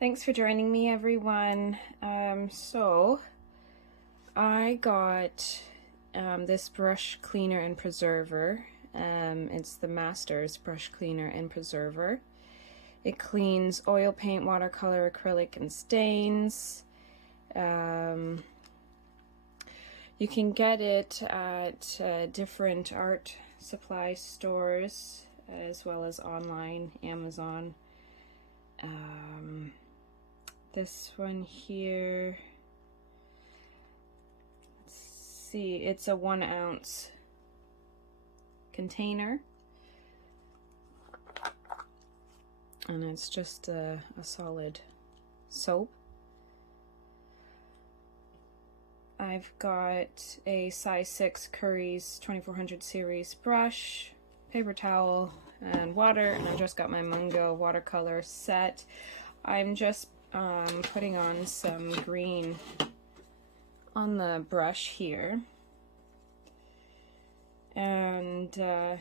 Thanks for joining me, everyone. So I got this brush cleaner and preserver. It's the Masters brush cleaner and preserver. It cleans oil paint, watercolor, acrylic, and stains. You can get it at different art supply stores as well as online, Amazon. This one here, let's see, it's a 1 ounce container, and it's just a solid soap. I've got a size 6 Curry's 2400 series brush, paper towel, and water, and I've just got my Mungyo watercolor set. I'm just putting on some green on the brush here, and the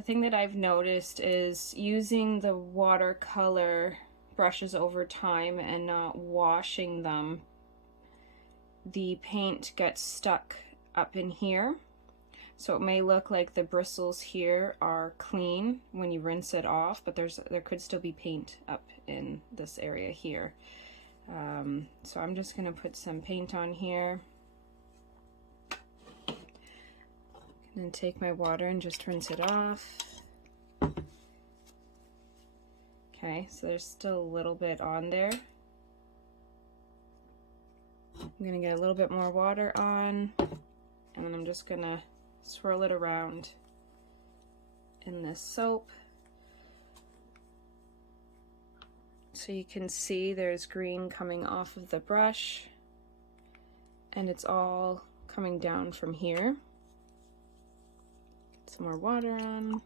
thing that I've noticed is using the watercolor brushes over time and not washing them, the paint gets stuck up in here. So it may look like the bristles here are clean when you rinse it off, but there could still be paint up in this area here. So I'm just going to put some paint on here. I'm going to take my water and just rinse it off. Okay, so there's still a little bit on there. I'm going to get a little bit more water on, and then I'm just going to swirl it around in this soap. So you can see there's green coming off of the brush, and it's all coming down from here. Get some more water on.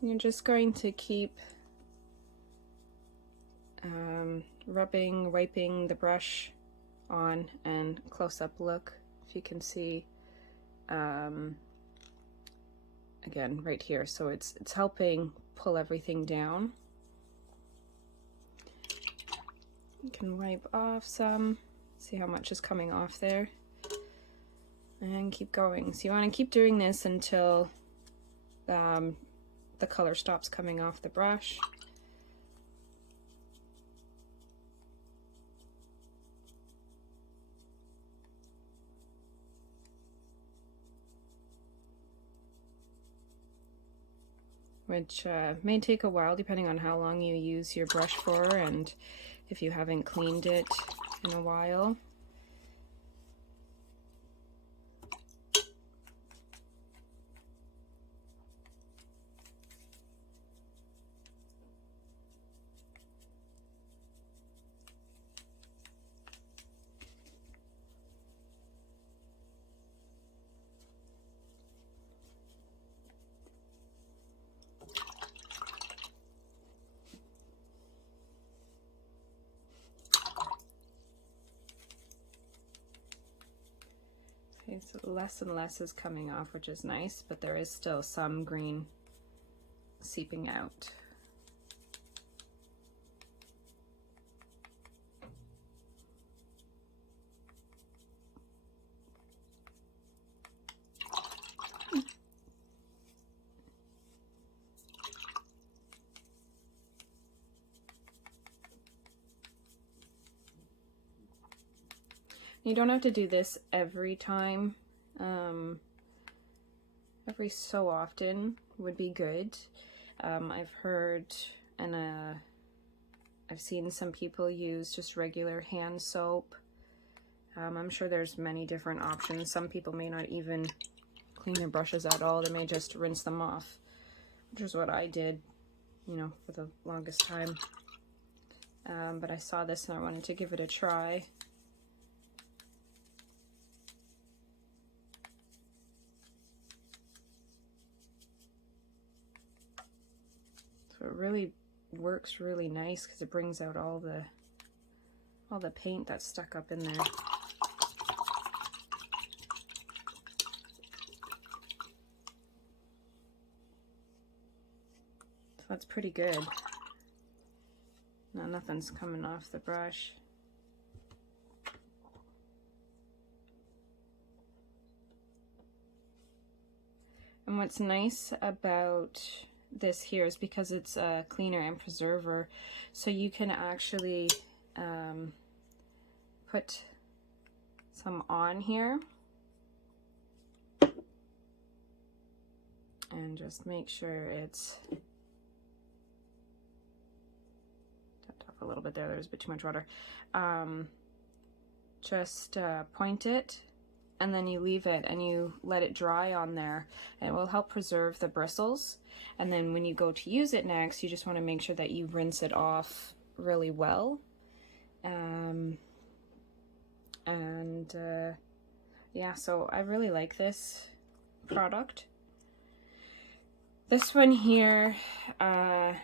And you're just going to keep wiping the brush on, and close-up look if you can see again right here, so it's helping pull everything down. You can wipe off some, see how much is coming off there, and keep going. So you want to keep doing this until the color stops coming off the brush. Which may take a while depending on how long you use your brush for and if you haven't cleaned it in a while. Okay, so less and less is coming off, which is nice, but there is still some green seeping out. You don't have to do this every time. Every so often would be good. I've heard and I've seen some people use just regular hand soap. I'm sure there's many different options. Some people may not even clean their brushes at all. They may just rinse them off, which is what I did, you know, for the longest time. But I saw this and I wanted to give it a try. So it really works really nice because it brings out all the paint that's stuck up in there. So that's pretty good. Now nothing's coming off the brush. And what's nice about this here is because it's a cleaner and preserver, so you can actually put some on here and just make sure it's tapped off a little bit there. There's a bit too much water. Just point it, and then you leave it and you let it dry on there, and it will help preserve the bristles. And then when you go to use it next, you just want to make sure that you rinse it off really well. Yeah, so I really like this product. This one here, I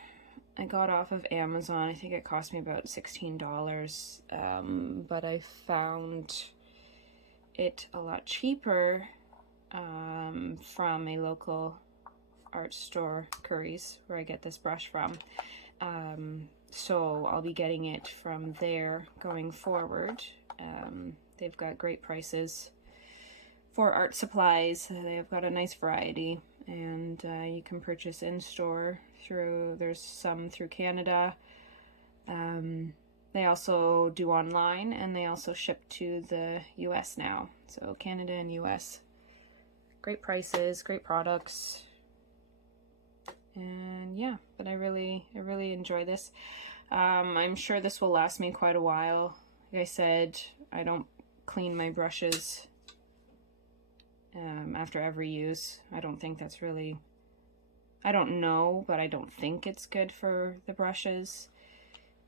got off of Amazon. I think it cost me about $16, but I found it a lot cheaper from a local art store, Curry's, where I get this brush from. So I'll be getting it from there going forward. They've got great prices for art supplies. They've got a nice variety, and you can purchase in store through, there's some through Canada. They also do online, and they also ship to the US now. So Canada and US. Great prices, great products. And yeah, but I really enjoy this. I'm sure this will last me quite a while. Like I said, I don't clean my brushes after every use. I don't think that's really, I don't know, but I don't think it's good for the brushes.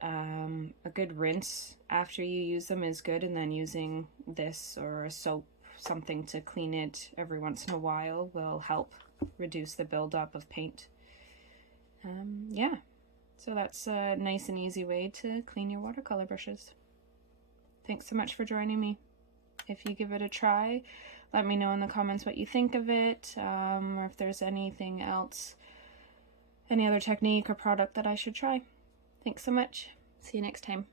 A good rinse after you use them is good, and then using this or a soap, something to clean it every once in a while, will help reduce the buildup of paint. Yeah, so that's a nice and easy way to clean your watercolor brushes. Thanks so much for joining me. If you give it a try, let me know in the comments what you think of it, or if there's anything else, any other technique or product that I should try. Thanks so much. See you next time.